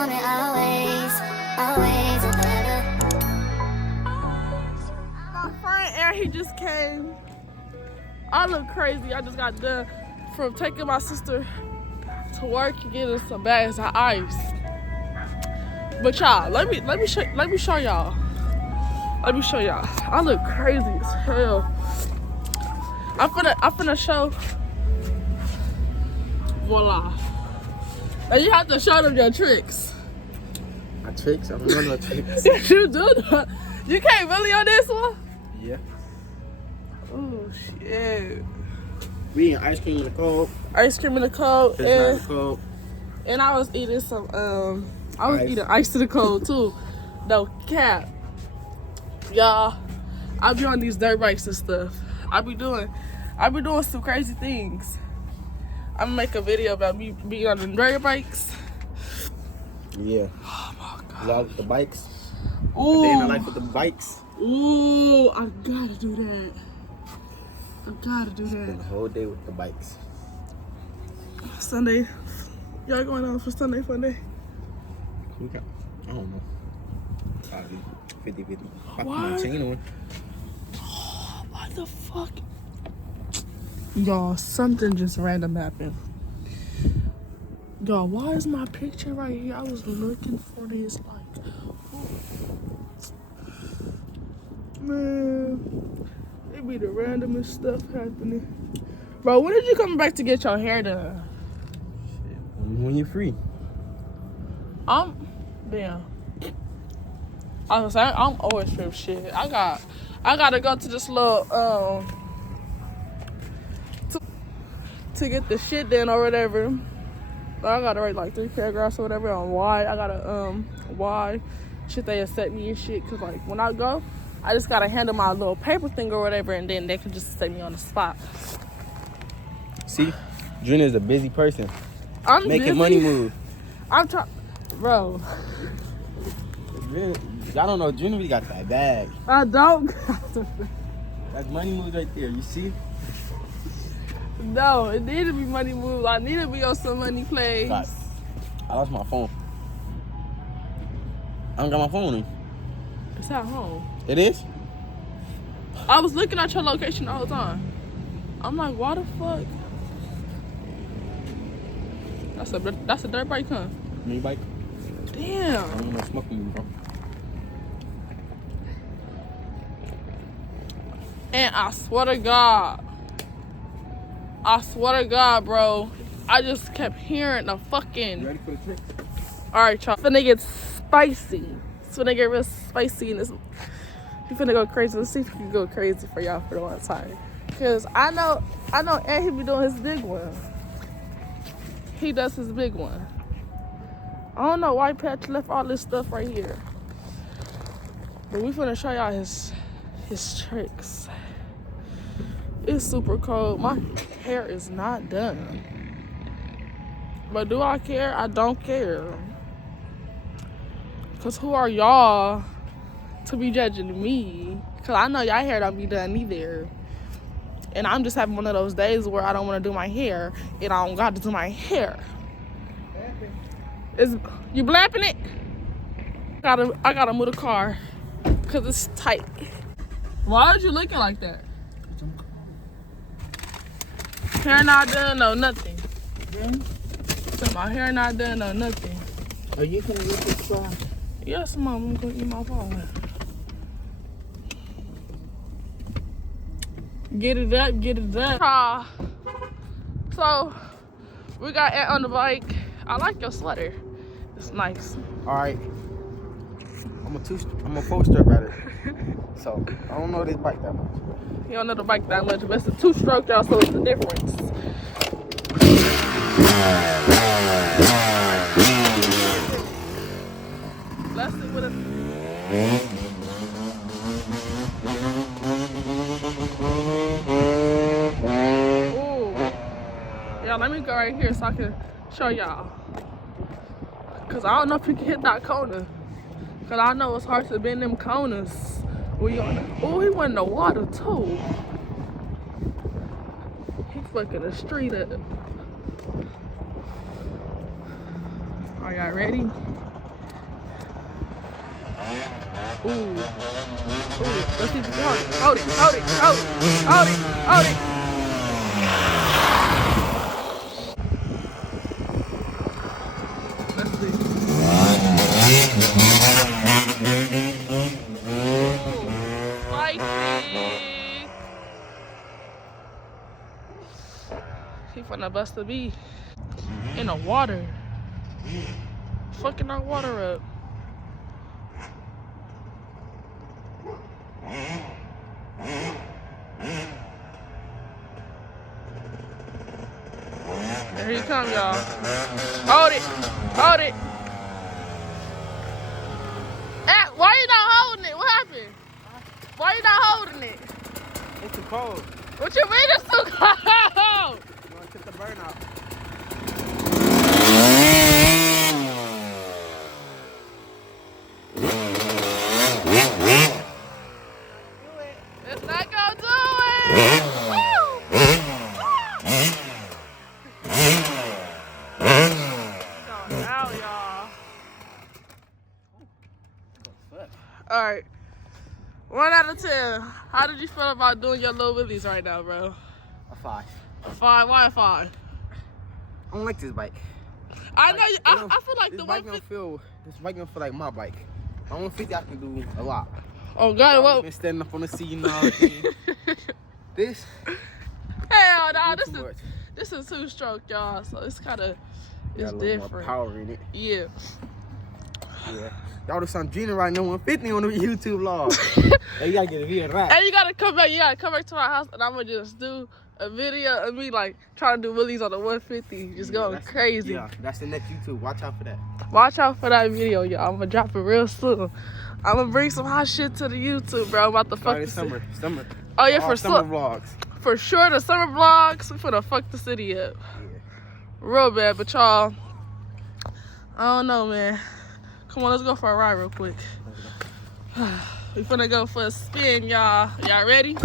want it always, always and ever. My friend Aaron, he just came. I look crazy. I just got done from taking my sister to work and getting some bags of ice. But y'all, let me show y'all. Let me show y'all. I look crazy as hell. I'm finna show. Voila. Now you have to show them your tricks. My tricks? I don't know no tricks. Yes, you do. You can't really on this one? Yeah. Oh shit. We eating ice cream in the cold. Ice cream in the cold. It's not in the cold. And I was eating some eating ice to the cold too. No cap. Y'all, I be on these dirt bikes and stuff. I be doing some crazy things. I'm gonna make a video about me being on the dirt bikes. Yeah. Oh my god. Vlog with the bikes. Ooh. A day in the life with the bikes. Ooh, I gotta do that. I gotta do Spend that. the whole day with the bikes. Sunday. Y'all going on for Sunday fun day? We got, I don't know. Probably 50-50. Pop What? my chain on. What the fuck? Y'all, something just random happened. Y'all, why is my picture right here? I was looking for this, like, man, it be the randomest stuff happening. Bro, when did you come back to get your hair done? When you're free. Damn. I was saying, I'm always free of shit. I gotta go to this little, to get the shit done or whatever. I gotta write like 3 paragraphs or whatever on why. I gotta, why should they accept me and shit. Cause like when I go, I just gotta handle my little paper thing or whatever and then they can just set me on the spot. See? Junior's a busy person. I'm Making busy. money move. I'm trying, bro. Y'all don't know, Junior really got that bag. I don't. That's money moves right there, you see? No, it need to be money moves. I need to be on some money plays. God, I lost my phone. I don't got my phone on me. It's at home. It is? I was looking at your location the whole time. I'm like, why the fuck? That's a dirt bike, huh? Mini bike? I Damn. don't know smoking me, bro. And I swear to God, bro, I just kept hearing the fucking. You ready for the trick? All right, y'all. Finna get spicy. It's finna get real spicy in this. We finna go crazy. Let's see if we can go crazy for y'all for the one time. Cause I know, and he be doing his big one. He does his big one. I don't know why Patch left all this stuff right here. But we finna show y'all his tricks. It's super cold. My hair is not done. But do I care? I don't care. Cause who are y'all to be judging me? Cause I know y'all hair don't be done either. And I'm just having one of those days where I don't want to do my hair and I don't got to do my hair. Is you blapping it? I gotta move the car because it's tight. Why are you looking like that? Hair not done, no nothing. So my hair not done, no nothing. Are you gonna get this side? Yes, Mom, I'm gonna eat my phone. Get it up. So, we got Ant on the bike. I like your sweater. It's nice. Alright. I'm a 4-stroke rider. So, I don't know this bike that much. You don't know the bike that much, but it's a 2-stroke, y'all, so it's the difference. Let's see what it's... Y'all, let me go right here so I can show y'all. Cause I don't know if you can hit that corner. Cause I know it's hard to bend them corners. Oh, he went in the water too. He fucking the street up. Are y'all ready? Ooh. Ooh. Let's see if you can hold it. Hold it. Hold it. Hold it. Hold it. Hold it. Let's see. Spicy. He finna bust a bee in the water. Fucking our water up. Here he come, y'all. Hold it. Hold it. Why you not holding it? What happened? Why you not holding it? It's too cold. What you mean it's too cold? You want to take the burn out? It's not gonna do it. Now, y'all. All right. 1 out of 10. How did you feel about doing your little wheelies right now, bro? A 5. A 5. Why a 5? I don't like this bike. I know. I feel like this the bike 150. this bike don't feel like my bike. My 150 I can do a lot. Oh God, I've what? been standing up on the seat and all that. This? Hell no, do too much. this is 2-stroke, y'all. So it's kind of Got a little more different. power in it. Yeah. Yeah. Y'all just some Gina right now 150 on the YouTube vlog. Hey, you gotta get a video of that. And you gotta come back. You gotta come back to my house, and I'm gonna just do a video of me like trying to do wheelies on the 150, just going that's- crazy. Yeah, that's the next YouTube. Watch out for that. Watch out for that video, y'all. I'm gonna drop it real soon. I'm gonna bring some hot shit to the YouTube, bro. I'm about to fuck Starting the city. summer. Oh yeah, All for summer sure. vlogs. For sure, the summer vlogs. We finna fuck the city up. Yeah. Real bad, but y'all, I don't know, man. Come on, let's go for a ride real quick. We finna go for a spin, y'all. Y'all ready?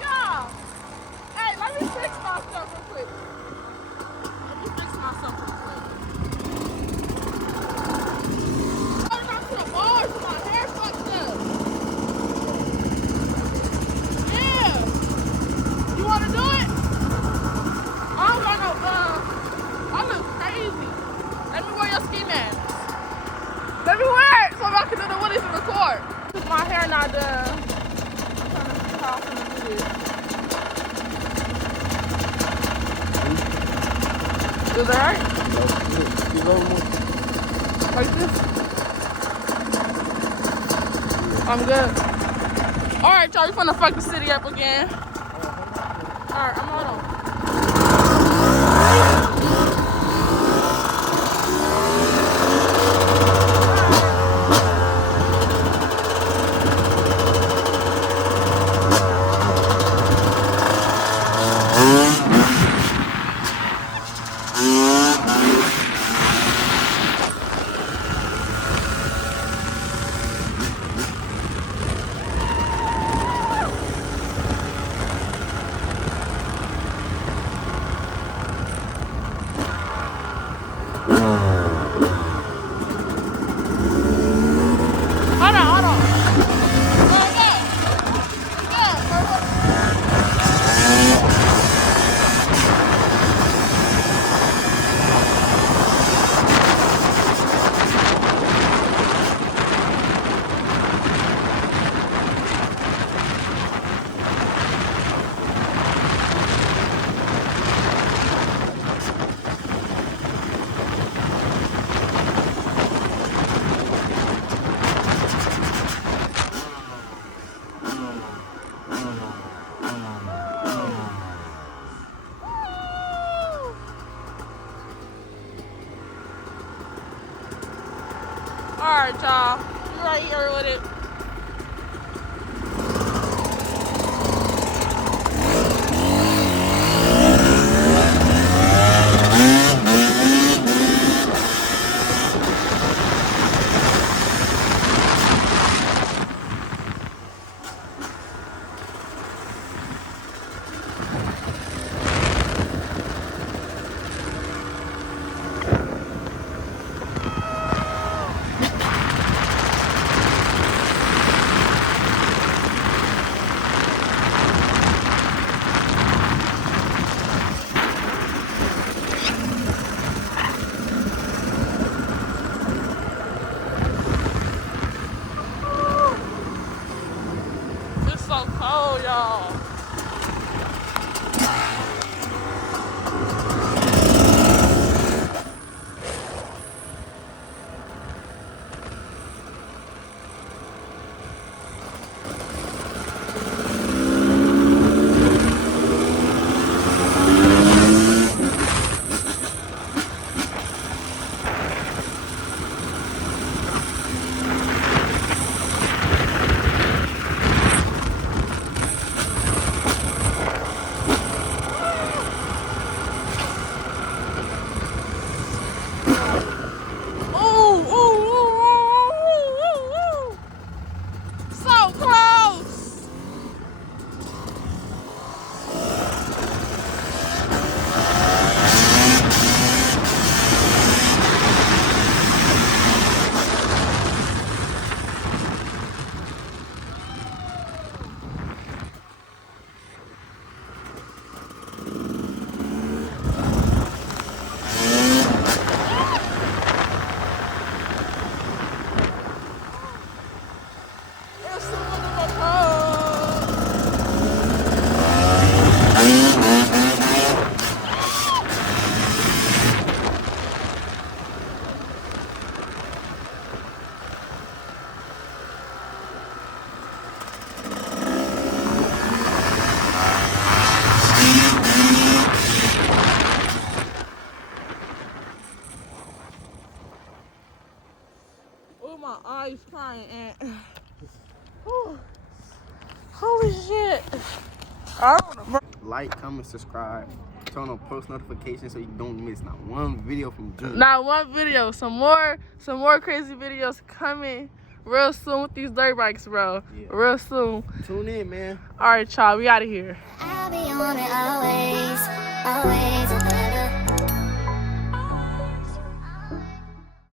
Yeah. Hey, let me fix myself real quick. Let me fix myself real quick. I'm not to the bars with my hair fucked up. Yeah. You wanna do it? I don't got no I look crazy. Let me wear your ski mask. Let me wear it so I can do the woodies and record. Cause my hair not done. I'm trying to see how I'm gonna do this. Is that right? Like this? I'm good. Alright, y'all, we finna fuck the city up again. Alright, I'm on. Hold on. Alright, y'all. You right here with it. shit. I don't know. Like, comment, subscribe. Turn on post notifications so you don't miss not one video from June. Not one video. Some more crazy videos coming real soon with these dirt bikes, bro. Yeah. Real soon. Tune in, man. All right, y'all. We out of here. I'll be on it always, always.